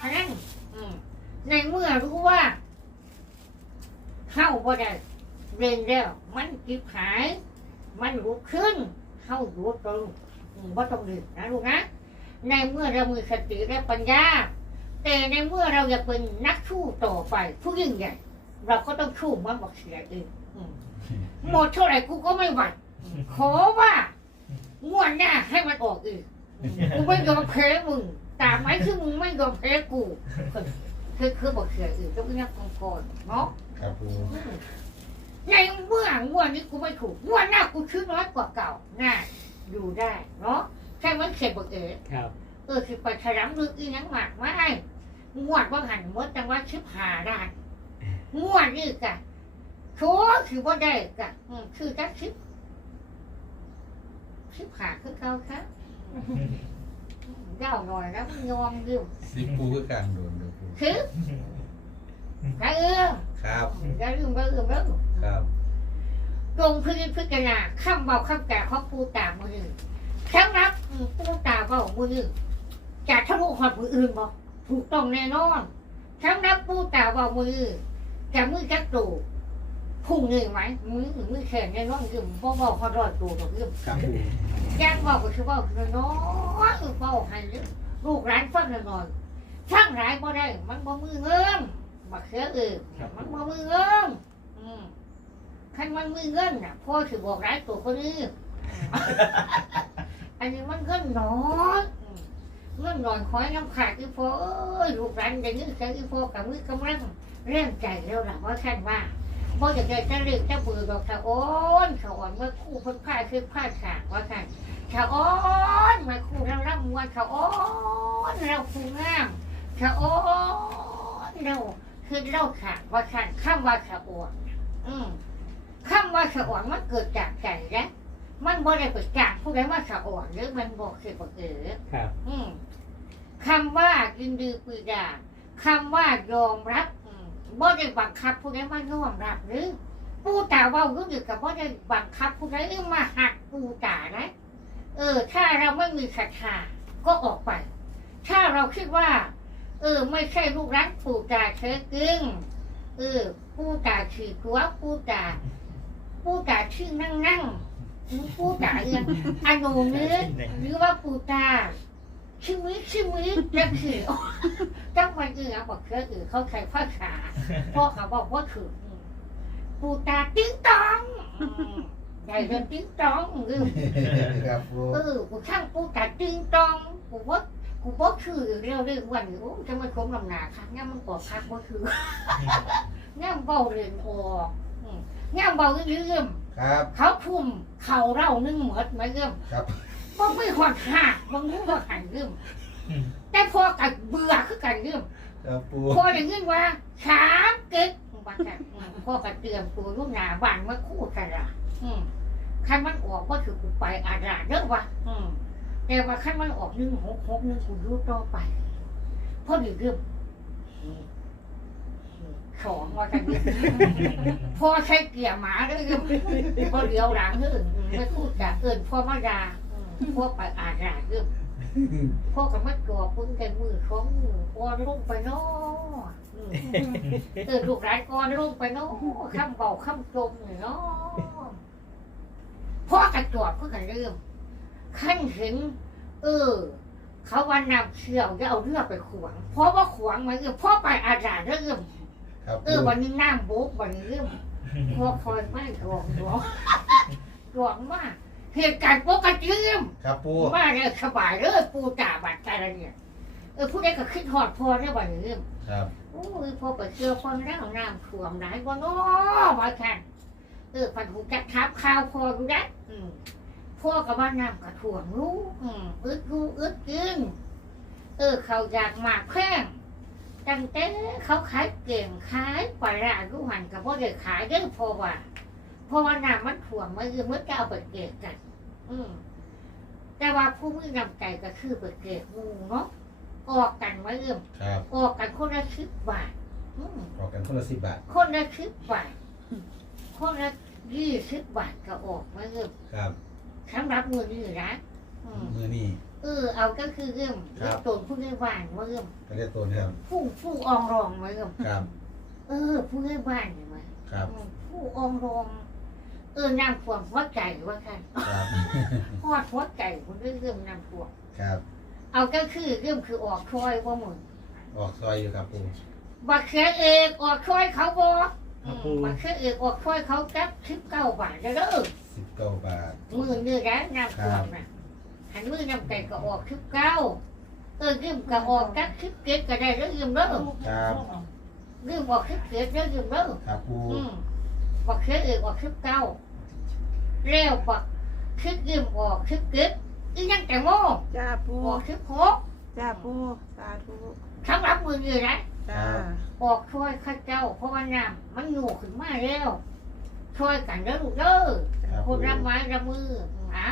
เพราะนั้นอืมในเมื่อรู้ว่าเข้าบ่ได้เรียนแล้ว มันจิบหาย มันรู้ขึ้น เข้ารู้ตรงอืมบ่ต้องดื่มนะลูกนะ ในเมื่อเรามีสติและปัญญา แต่ในเมื่อเราอยากเป็นนักสู้ต่อไป ผู้ยิ่งใหญ่เราก็ต้องสู้มันบอกเสียเองอืมหมดเท่าไหร่กูก็ไม่หวั่นขอว่างวดหน้าให้มันออกอีกกูไม่ยอมแพ้มึง ตามไหมคือมึงไม่ยอมแพ้กูคือคือบอกเสียอีกต้องนักองกรเนาะครับปูในเมื่องวดนี้กูไม่ถูกงวดหน้ากูชื่อน้อยกว่าเก่าน่าอยู่ได้เนาะใช่ไหมเขียนบอกเอ๋ครับเออคือไปฉลามลึกอีนังหมากไม่งวดว่าหันมดจังว่าชิบหาได้งวดนี่กะชัวร์คือว่าได้กะอืมคือจักชิบชิบหาคือเขาครับ เย้าหน่อยแล้วมันยอมอยู่สิปูคือการโดนเด้อปูคือไระเอื้อมครับ อย่าลืมอย่าลืมแล้วครับตรงพื้นพิจารณาข้ามเบาข้ามแก่เขาปูตามือหนึ่งทั้งรับอืมปูตาเบามือหนึ่งจะทะลุหอดมืออื่นบอกถูกต้องแน่นอนทั้งรับปูตาเบามืออื่นจะมือจักตู พุ่งหนึ่งไหมมือมือแขนแน่นอนยืมบ่บอกเขารอดตัวบอกยืมครับปูแจ้งบอกก็คือว่าน้อยๆเบาให้ยืมลูกร้านฟังหน่อยๆฟังหลายบ่ได้ มันบ่มือเงินบักเสือเออมันบ่มือเงินอืมคันมันมีเงินน่ะพ่อถือบอกร้ายตัวคนนี้อันนี้มันเงินน้อยอืมเงินน้อยคอยน้ำขาดที่พ่อเอ้ยลูกหลานอย่างนี้ใจที่พ่อกับมือกำลังเร่งใจแล้วล่ะว่าท่านว่า พ่อจะใจจะเรียกจะเบื่อดอกชะอ้อนชะอ่อนเมื่อคู่เพ้นผ้าคือผ้าขาดว่าท่านชะอ้อนเมื่อคู่เราร่ำมวนชะอ้อนเราคู่งามชะอ้อนเราคือเราขาดว่าท่านข้ามว่าชะอ่อนอืมคำว่าสะอ่อนมันเกิดจากใจนะมันบ่ได้เกิดจากผู้ใดว่าสะอ่อนหรือมันบอกเสียบอกเออครับ อืมคำว่ายินดีปีดาคำว่ายอมรับ บ่ได้บังคับผู้ใดมายอมรับหรือปูตาเว่ารู้อยู่กับบ่ได้บังคับผู้ใดมาหักปูตานะ เออ ถ้าเราไม่มีศรัทธาก็ออกไป ถ้าเราคิดว่า เออ ไม่ใช่ลูกรักปูตาเธอกึ่งเออปูตาฉีกตัวปูตาปูตาชื่อนั่งนั่งหรือปูตาเรื่องอนุนึกหรือว่าปูตา ชื่อมิชื่อมิจะคือจังวันอื่นเอาบอกเชื่ออื่นเขาใช้ภาษาพ่อเขาบอกว่าคือปูตาติ้งตองอืมใหญ่เรื่องติ้งตองอืมครับปูเออกูช่างปูตาติ้งตองกูว่ากูว่าคือเร็วเรื่องวันนี้โอ้จะมาคมลำหนาค่ะงั้นมันกอดพักว่าคืองั้นเบาเรียนออกอืมงั้นเบาเรื่องครับ เขาทุ่มเขาเล่านึ่งหมดไหมเริ่มครับ บ่ไม่หอดหักบางรู้ว่าหันเริ่มแต่พอกับเบื่อคือกันเริ่มครับปูพอได้ยินว่าสามเก็ดบักกันอืมพ่อก็เตรียมตัวลูกหนาบ้านมาคู่กันละอืมคันมันออกว่าถือกูไปอาราเด้อวะอืมแต่ว่าคันมันออกหนึ่งหกหกหนึ่งกูรู้ต่อไปพอดีเริ่มอืมสองว่ากันเริ่มพ่อใช้เกียร์หมาด้วยก็พ่อเลี้ยวหลังเฮ้ยไม่พูดจากเอิญพ่อมาดา อืมพ่อไปอ่านหลานเรื่องพ่อกับมัดกรอบพึ่งแกมือของมืออ่อนลงไปเนาะอืมเออลูกหลานอ่อนลงไปเนาะข้ามเบาข้ามจมเนี่ยเนาะพ่อกระจอดเพื่อกันเริ่มขั้นเห็น เออ เขาวันนำเชี่ยวจะเอาเรือไปขวางเพราะว่าขวางมันเออพ่อไปอาจารย์เรื่องครับเอปูอวันนี้น้ำโบ๊กวันนี้เรื่องพอคอยไม่รวงรวงรวงมาก เหตุการณ์ปกติเรื่องครับปูมาเลยสบายเลยปูจ่าบัดใจอะไรเนี่ยเออผู้ใดก็คิดหอดพอได้วันนี้เรื่องครับโอ้ยพอไปเจอคนร่างน้ำท่วมไหนบ่น้อมาแข่งเออปันหูจักทับข้าวพอรู้ได้อืมพ่อกับว่าน้ำกระท่วมรู้อืมอึดรู้อึดกินเออเขาอยากหมากแข้งตั้งแต่เขาขายเก่งขายปลาร้าลูกหันกับพ่อเด็กขายได้เพราะว่า เพราะว่าน้ำมันถ่วงมันคือมันจะเอาไปเก็บกัน อืมแต่ว่าผู้มือนำใจก็คือไปเก็บงูเนาะออกกันไว้เอิ่มครับออกกันคนละสิบบาทอืมออกกันคนละสิบบาท คนละสิบบาทคนละยี่สิบบาทก็ออกไว้เอิ่มครับสำหรับมือนี้นะอืมมือนี่เออเอาก็คือเรื่องครับเรื่องตัวผู้ให้บ้านว่าเรื่องก็ได้ตัวนะครับผู้ผู้อองรองมาเรื่องครับ เออผู้ให้บ้านเนี่ยมาครับอืมผู้อองรอง เออน้ำท่วมหัวใจว่าค่ะครับพอดหัวใจคุณเรื่องเรื่องน้ำท่วมครับเอาก็คือเรื่องคือออกคอยว่ามึงออกซอยอยู่ครับปูบักเขียเอกออกคอยเขาบ่ครับอืมบักเขียเอกออกคอยเขากับสิบเก้าบาทเด้อสิบเก้าบาทมือนี่นะน้ำท่วมนะหันมือน้ำใจก็ออกสิบเก้าเออยืมก็ออกกับสิบเจ็ดก็ได้แล้วยืมเด้อครับยืมออกสิบเจ็ดแล้วยืมเด้อครับปูอืม บักเขียเอกออกสิบเก้าแล้วบักคิดยืมออกสิบเจ็ดอีนั่งแต่โม่จ้าปูออกสิบหกจ้าปูสาธุสำหรับมือนี่นะจ้าออกช่วยข้าเจ้าเพราะว่าน้ำมันหนูขึ้นมาแล้วช่วยกันเด้อลูกเด้อครับคปูนรับไม้รับมือนะ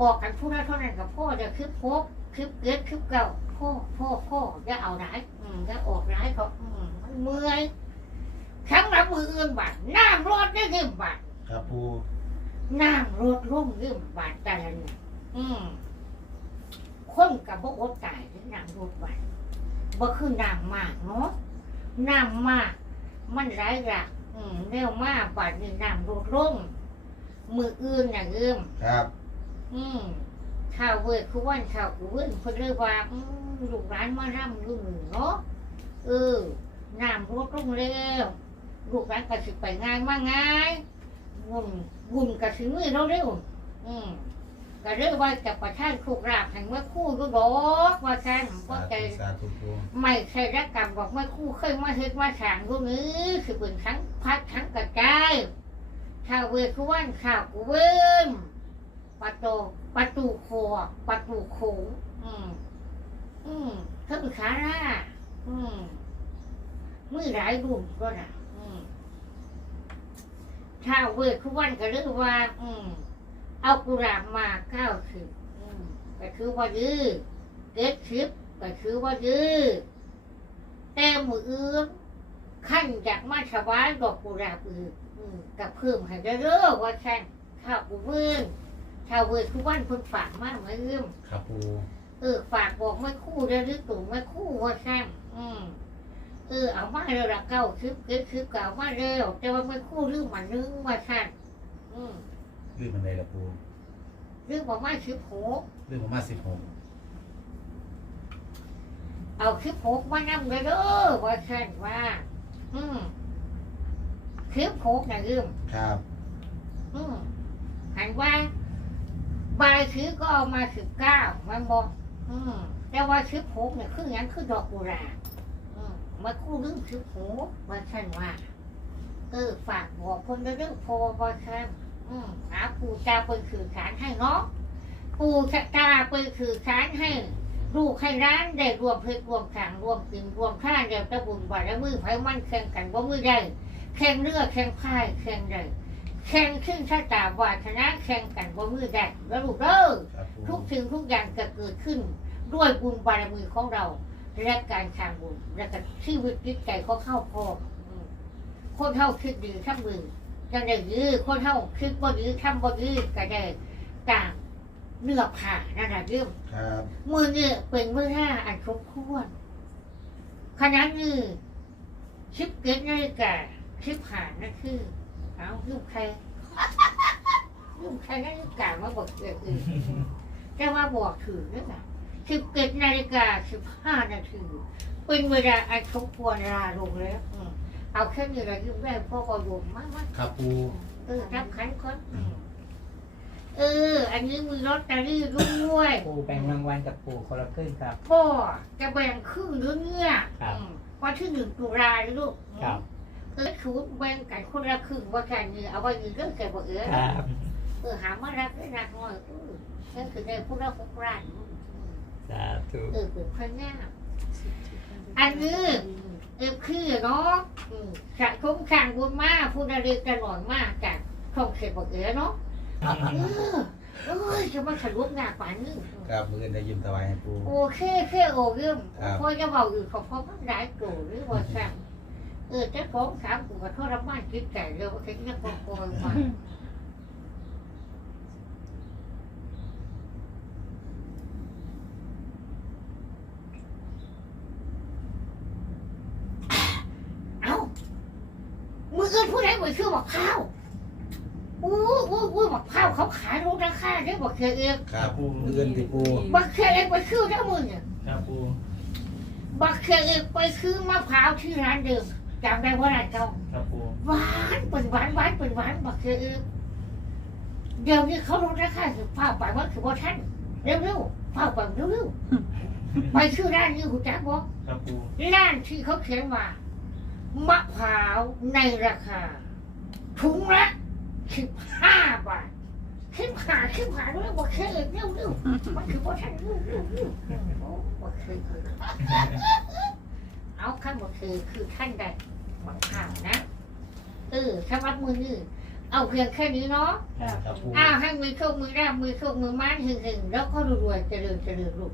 ออกกันผู้ละเท่านั้นกับพ่อเดี๋ยวคลิปพกคลิปเกิดคลิปเก่าพ่อพ่อพ่ออย่าเอาร้ายอืมอย่าออกร้ายเขาอืมมันเมื่อย ครั้งรับมืออื่นบาดน้ำรถได้ยืมบาดครับปูน้ำรถร่มยืมบาดแต่ละเนี่ยอืมคนกับพวกอดตายที่น้ำรถบาดบ่คือน้ำมากเนาะน้ำมาก มันร้ายระอืมเร็วมากบาดนี่น้ำรถร่มมืออื่นอย่างเอิ่มครับ อืมข่าวเวทคือวันข่าวกูเว้นคนเรียกว่าอืมลูกร้านมาร่ำอยู่หนึ่งเนาะเออน้ำรถลงเร็ว ลูกร้านกระสิไปง่ายมากง่ายบุญบุญกระสิมือเราเร็วอืมก็เรียกว่าจะประทานถูกราบแห่งเมื่อคู่ก็ดอกว่าแค่นสาว่าใจธุสาธุปูไม่ใช่รักกรรมบอกเมื่อคู่เคยมาเฮ็ดมาสร้างรูนี้คือเป็นทั้งพัดทั้งกระจายข่าวเวทคือวันข่าวกูเว้นประตูประตูครัวประตูโขงอืมอืมเพิ่งขาหน้าอืมมือหลายรุ่มก็นะอืม ถ้าเวทุกวันก็เรียกว่า อืม เอากุหลาบมาเก้าสิบอืมก็คือว่ายื้อเก็ดสิบก็คือว่ายื้อแต่มืออื่นขั้นจากมาถวายดอกกุหลาบอื่นอืมกับเพิ่มให้ได้เรื่อว่าแค่นข้าวกูเวินชาวเวททุกวันเพิ่นฝากมากเหมือนเดิมครับปูเออฝากบอกไม่คู่ได้หรือตู่ไม่คู่ว่าแช่ง เออเอามาเร็วละเก้าคลิปเกิดคลิปเก่ามาเร็วแต่ว่าไม่คู่ลืมมันนึงว่าแช่งอืมลืมมันเลยละปูลืมบอกมาคลิปหกลืมประมาณสิบหกเอาคลิปหกมานำเลยเด้อว่าแช่งว่า อืมคลิปหกนะลืมครับอืมหันว่าบายซื้อก็เอามาสิบเก้ามันบอกอืมแต่ว่าสิบหกเนี่ยคืออย่างคือดอกกุหลาบอื มมาคู่เรื่องสิบหกว่าฉันว่า เออฝากบอกคนเรื่องพอว่าฉันอืมหาปู่ตาเป็นสื่อสารให้เนาะปู่ชะตาเป็นสื่อสารให้ลูกให้ร้านได้รวมเพชรรวมขังรวมกินรวมข้าเดียวตะบุญบารมือไผมันแข่งกันว่ามือใดแข่งเรือแข่งพายแข่งใดแข่งขึ้นชะตาวาชนะแข่งกันบนมือแดงแล้วลูกเด้อครับปูทุกสิ่งทุกอย่างจะเกิดขึ้น ด้วยบุญบารมีของเรา และการทางบุญและการชีวิตจิตใจเขาเข้าพออืมคนเท่าคิดดีทำบุญจะได้ยื้อคนเท่าคิดบ่ดีทำบ่ดีก็ได้ต่างเนื้อผ่านั่นแหละยืมครับมือนี่เป็นมือหน้าอันครบถ้วนขณะนี้ชิปเก็ตนาฬิกาชิปผ่านนั่นคือเอาลูกใครลูกใครนาฬิกามาบอกเกิดอื่นจะมาบอกถือนี่แหละ สิบเจ็ดนาฬิกาสิบห้านาทีเป็นเวลาอันสมควรลาลงแล้วอืมเอาแค่นี้แหละยืมได้พ่อก็รวมมากมากครับปูเออรับขันคนอืมเออ อันนี้มีลอตเตอรี่ด้วย ปูแบ่งรางวัลกับปูคนละครึ่งครับ พ่อจะแบ่งครึ่งหรือเนี่ยครับอืมวันที่หนึ่งตุลาลูกครับ เออชูแบ่งกันคนละครึ่งว่ากันนี่เอาไว้ยืนเรื่องแก่บ่เออครับ เออหามารักได้รักน้อยเออนั่นคือได้พวกเราหกล้าน สาธุเออเป็นพระงาม อันนี้เออคือเนาะอืมสะสมสร้างบุญมากผู้ใดเรียนกันหน่อยมากจากท่องเขตบ่เออเนาะเออเอ้ยจะมาสรุปหน้าป่านนี้ ครับมือได้ยิ้มถวายให้ปู โอเคแค่โอเรื่องครับพอจะบอกอยู่ของพ่อมันได้โกรธหรือว่าสั่งเออจะของสามกูก็ทรมานจิตใจเลยว่าแค่นี้ก็โกยมา มืออื่นผู้ใดมือคือบักข้าวอู้อู้อู้บักข้าวเขาขายรู้ราคาได้บักเคยเองครับมืออื่นที่ปูบักเคยเองไปคือได้มือเนี่ยครับปูบักเคยเองไปคือมะพร้าวที่ร้านเดิมจำได้ว่าร้านเก่าครับปูหวานเป็นหวานหวานเป็นหวานบักเคยเองเดี๋ยวนี้เขาลดราคาคือผ้าไปว่าคือว่าท่านเร็วเร็วๆผ้าไปเร็วเร็วๆไปชื่อร้านนี้คุณแจ๊คบอกครับปูร้านที่เขาเขียนว่า มะพร้าวในราคาถุงละสิบห้าบาทขึ้นผ่าขึ้นผ่าเร็วบักเคยเองเร็วเร็วมันคือว่าท่านเร็วเร็วเร็วโอ้บักเคยคือเอาขั้นบักเคยคือท่านใดบักข้าวนะเออสำหรับมือนี่เอาเพียงแค่นี้เนาะครับปูอ้าวให้มือโชคมือแรกมือโชคมือม้านหึงหึงแล้วก็รวยๆเจริญเจริญลูก